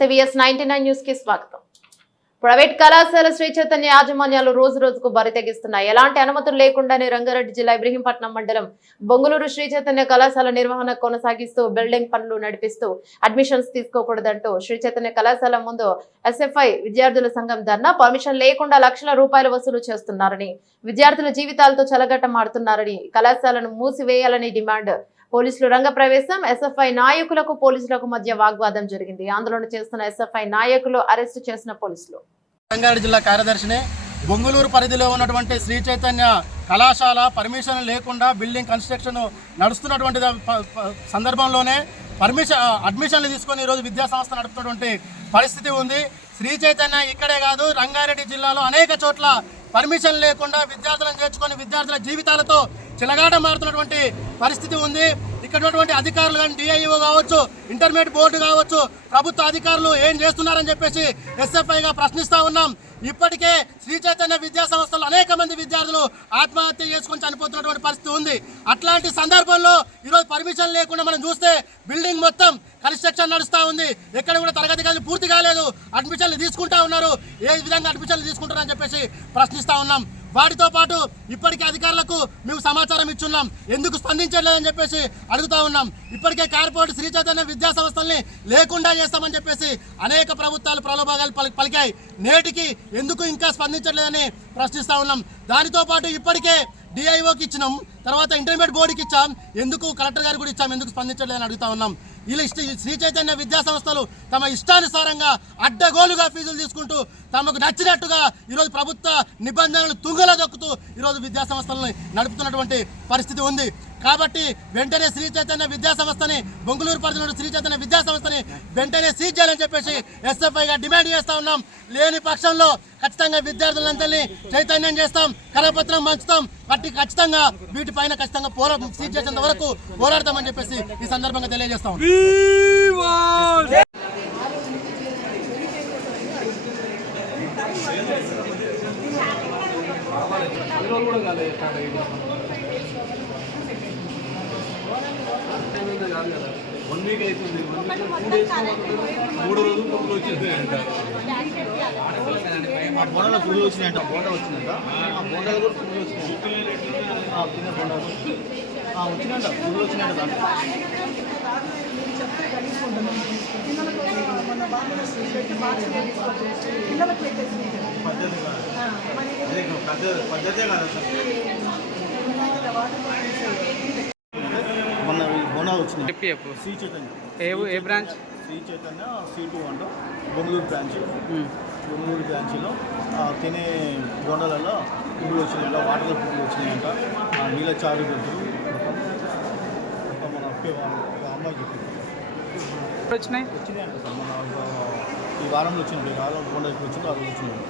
నమస్తే VS99 news కి స్వాగతం. ప్రైవేట్ కళాశాల శ్రీ చైతన్య యాజమాన్యాలు రోజు రోజుకు బరితెగిస్తున్నాయి. ఎలాంటి అనుమతులు లేకుండానే రంగారెడ్డి జిల్లా ఇబ్రహీంపట్నం మండలం బొంగులూరు శ్రీ చైతన్య కళాశాల నిర్వహణ కొనసాగిస్తూ బిల్డింగ్ పనులు నడిపిస్తూ అడ్మిషన్స్ తీసుకోకూడదంటూ శ్రీ చైతన్య కళాశాల ముందు SFI విద్యార్థుల సంఘం ధర్నా. పర్మిషన్ లేకుండా లక్షల రూపాయలు వసూలు చేస్తున్నారని, విద్యార్థుల జీవితాలతో చెలగట్టమాడుతున్నారని, కళాశాలను మూసివేయాలని డిమాండ్. పోలీసులు రంగప్రవేశం. SFI నాయకులకు పోలీసులకు మధ్య వాగ్వాదం జరిగింది. ఆందోళన చేస్తున్న SFI నాయకులు అరెస్టు చేసిన పోలీసులు. రంగారెడ్డి జిల్లా కార్యదర్శిని బొంగులూరు పరిధిలో ఉన్నటువంటి శ్రీ చైతన్య కళాశాల పర్మిషన్ లేకుండా బిల్డింగ్ కన్స్ట్రక్షన్ నడుస్తున్నటువంటి సందర్భంలోనే అడ్మిషన్లు తీసుకొని ఈరోజు విద్యాసంస్థ నడుపుతున్నటువంటి పరిస్థితి ఉంది. శ్రీ చైతన్య ఇక్కడే కాదు, రంగారెడ్డి జిల్లాలో అనేక చోట్ల పర్మిషన్ లేకుండా విద్యార్థులను చేర్చుకొని విద్యార్థుల జీవితాలతో చిలగాట మారుతున్నటువంటి పరిస్థితి ఉంది. ఇక్కడ ఉన్నటువంటి అధికారులు కానీ DIO కావచ్చు, ఇంటర్మీడియట్ బోర్డు కావచ్చు, ప్రభుత్వ అధికారులు ఏం చేస్తున్నారని చెప్పేసి SFIగా ప్రశ్నిస్తూ ఉన్నాం. ఇప్పటికే శ్రీ చైతన్య విద్యా సంస్థలు అనేక మంది విద్యార్థులు ఆత్మహత్య చేసుకొని చనిపోతున్నటువంటి పరిస్థితి ఉంది. అట్లాంటి సందర్భంలో ఈరోజు పర్మిషన్ లేకుండా మనం చూస్తే బిల్డింగ్ మొత్తం కన్స్ట్రక్షన్ నడుస్తూ ఉంది. ఎక్కడ కూడా తరగతి గదులు పూర్తి కాలేదు. అడ్మిషన్లు తీసుకుంటా ఉన్నారు. ఏ విధంగా అడ్మిషన్లు తీసుకుంటారని చెప్పేసి ప్రశ్నిస్తూ ఉన్నాం. వాటితో పాటు ఇప్పటికే అధికారులకు మేము సమాచారం ఇచ్చున్నాం, ఎందుకు స్పందించలేదని చెప్పేసి అడుగుతా ఉన్నాం. ఇప్పటికే కార్పొరేట్ శ్రీ చైతన్య విద్యా సంస్థల్ని లేకుండా చేస్తామని చెప్పేసి అనేక ప్రభుత్వాలు ప్రలోభాలు పలికాయి. నేటికి ఎందుకు ఇంకా స్పందించలేదని ప్రశ్నిస్తూ ఉన్నాం. దానితో పాటు ఇప్పటికే DIOకి ఇచ్చినాం, తర్వాత ఇంటర్మీడియట్ బోర్డుకి ఇచ్చాం, ఎందుకు కలెక్టర్ గారికి కూడా ఇచ్చాం, ఎందుకు స్పందించలేదని అడుగుతా ఉన్నాం. వీళ్ళు శ్రీ చైతన్య విద్యా సంస్థలు తమ ఇష్టానుసారంగా అడ్డగోలుగా ఫీజులు తీసుకుంటూ తమకు నచ్చినట్టుగా ఈరోజు ప్రభుత్వ నిబంధనలు తుంగలో దొక్కుతూ ఈరోజు విద్యా సంస్థలను నడుపుతున్నటువంటి పరిస్థితి ఉంది. కాబట్టి వెంటనే శ్రీ చైతన్య విద్యా సంస్థని, బొంగులూరు పరిధిలో శ్రీ చైతన్య విద్యా సంస్థని వెంటనే సీజ్ చేయాలని చెప్పేసి SFIగా డిమాండ్ చేస్తూ ఉన్నాం. లేని పక్షంలో ఖచ్చితంగా విద్యార్థులందరినీ చైతన్యం చేస్తాం, కరపత్రం పంచుతాం, వాటి ఖచ్చితంగా వీటిపైన ఖచ్చితంగా సీజ్ చేసేంత వరకు పోరాడతామని చెప్పేసి ఈ సందర్భంగా తెలియజేస్తాం. వన్ వీక్ అవుతుంది. 3 రోజులు పొక్కులు వచ్చేసాయంట. ఆ బోండాలో పురుగులు వచ్చినాయంట. బోండా వచ్చిందంట. ఆ బోండాలో కూడా పురుగులు వచ్చినాయి. చిన్న బోండాలు వచ్చినాయంట. పురుగులు వచ్చినాయంట. దాంట్లో పద్ధతే కాదు సార్. మొన్న బోండా వచ్చినాయి. శ్రీ చైతన్య ఏ బ్రాంచ్? శ్రీ చైతన్య C2 అంట, బొంగులూరు బ్రాంచ్లో తినే బోండాలలో పురుగులు వచ్చినాయంట. వాటర్లో పురుగులు వచ్చినాయంట. నీళ్ళ చారు పెడుతున్నారు. మన అమ్మాయి వచ్చినాయంట సార్. మన ఈ వారంలో వచ్చినాయి. బోండా ఎప్పుడు వచ్చిందో అది వచ్చినాయి.